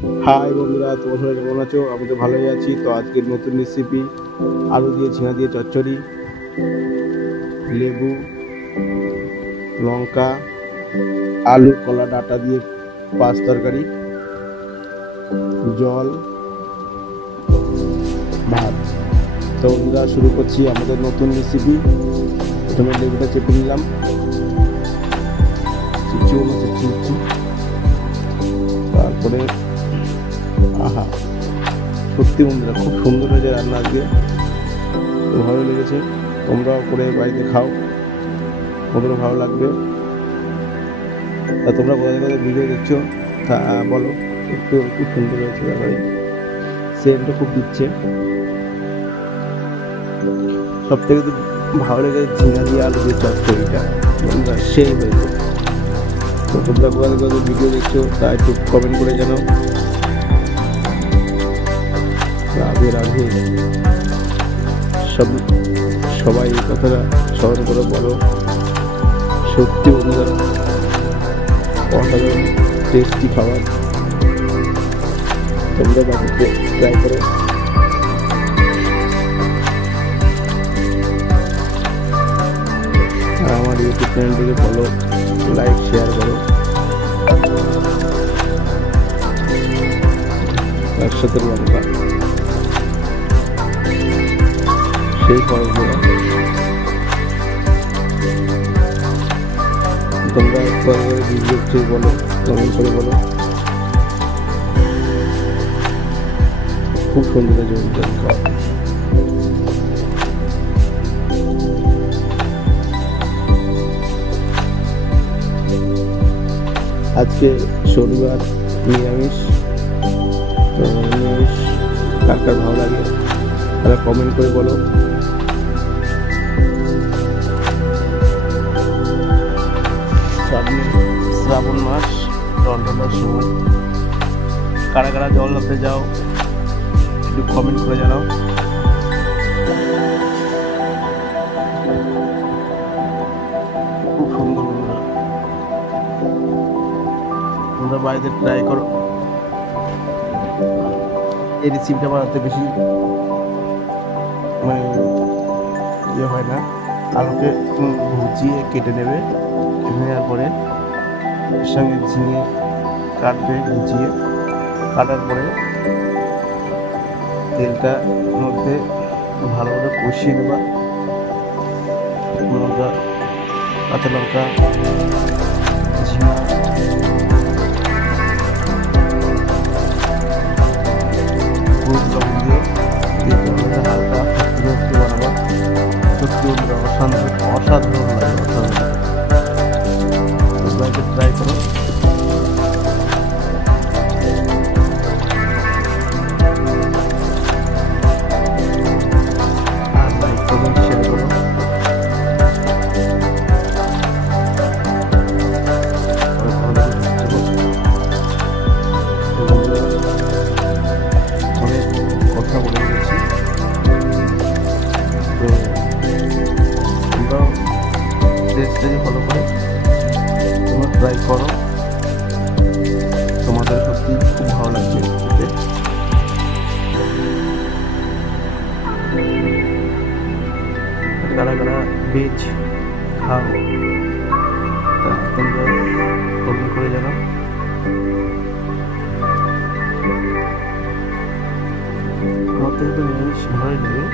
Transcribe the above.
High বন্ধুরা, তোমার সবাই কেমন আছো? আমি তো ভালোই আছি। তো আজকের নতুন রেসিপি আলু দিয়ে ঝিঙা দিয়ে চচ্চড়ি, লেবু, লঙ্কা, আলু কলা ডাঁটা দিয়ে পাঁচ তরকারি, জল, ভাত। তো বন্ধুরা, শুরু করছি আমাদের নতুন রেসিপি। প্রথমে লেবুটা চেপে নিলাম, চিপছি। তারপরে আহা, সত্যি বন্ধুরা খুব সুন্দর হয়েছে রান্না আজকে, তো ভালো লেগেছে। তোমরাও করে বাড়িতে খাও, কতটা ভালো লাগবে। তা তোমরা কোথায় ভিডিও দেখছো তা বলো। একটু খুব সুন্দর হয়েছে, তারপরে সেন্টটা খুব দিচ্ছে। সব থেকে তো ভালো লেগেছে ঝিঙা দিয়ে আলু দিয়ে চচ্চড়িটা, বন্ধুরা সেই হয়েছে। তো তোমরা কোথায় ভিডিও দেখছো তা একটু কমেন্ট করে জানাও। রাধে রাধে। সব সবাই এই কথাটা স্মরণ করে বলো। সত্যি বন্ধুরা অসাধারণ টেস্টি খাবার, তোমরা বাড়িতে ট্রাই করো। আর আমার ইউটিউব চ্যানেলটিকে ফলো, লাইক, শেয়ার করো। তার সাথে লঙ্কা, সেই ফলগুলো তোমরা ভিডিও চেয়ে বলো, কমেন্ট করে বলো। খুব সুন্দর হয়েছে লঙ্কা। আজকে শনিবার, নিরামিষ। তো নিরামিষ কার কার ভালো লাগে তারা কমেন্ট করে বলো। সামনে শ্রাবণ মাস, টন্টনার সময় কারা কারা জল নামতে যাও একটু কমেন্ট করে জানাও। খুব সুন্দর বন্ধুরা, তোমরা বাড়িতে ট্রাই করো। এই রেসিপিটা বানাতে বেশি মানে ইয়ে হয় না। আলুকে ভুজিয়ে কেটে নেবে, কেটে নেওয়ার পরে এর সঙ্গে ঝিঙে কাটবে, ভুজিয়ে কাটার পরে তেলটার মধ্যে ভালোভাবে কষিয়ে নেবা। লঙ্কা, কাঁচা লঙ্কা, ঝিঙা, হলুদ লবণ দিয়ে তেলটার মধ্যে হালকা একটু বানাবা। সত্যি বন্ধুরা অসাধারণ লাগে, অসাধারণ। তোমরা ট্রাই করো। আর লাইক কমেন্ট শেয়ার করো। অনেক কথা বলে গেছি, তো তোমরাও টেস্টটাকে ফলো করে তোমরা ট্রাই করো। তোমাদের সত্যি খুব ভালো লাগবে খেতে। কারা কারা ভেজ খাও তা তোমরা কমেন্ট করে জানাও। আমার থেকে তো নিরামিষ ভালোই লাগে।